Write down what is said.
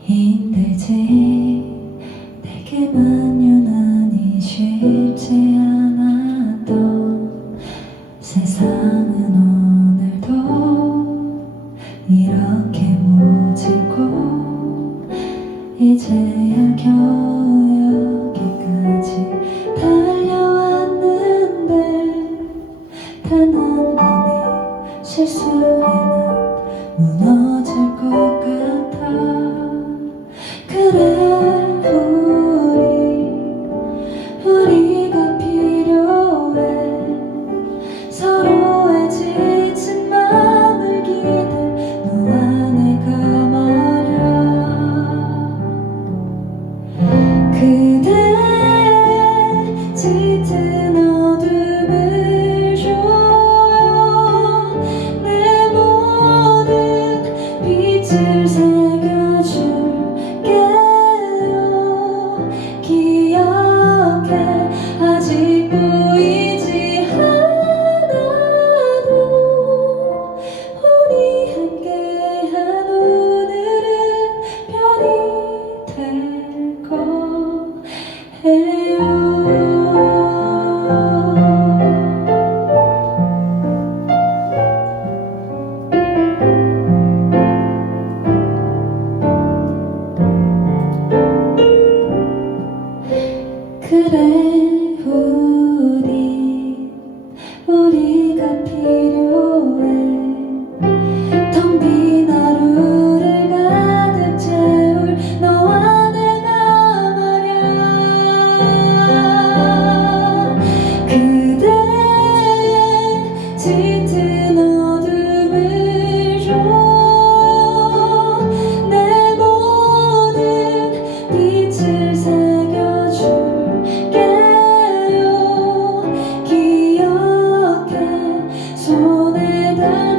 힘들지? 내게만 유난히 쉽지 않았던 세상은 이제야 겨우 여기까지 달려왔는데 단 한 번의 실수에 난 무너 the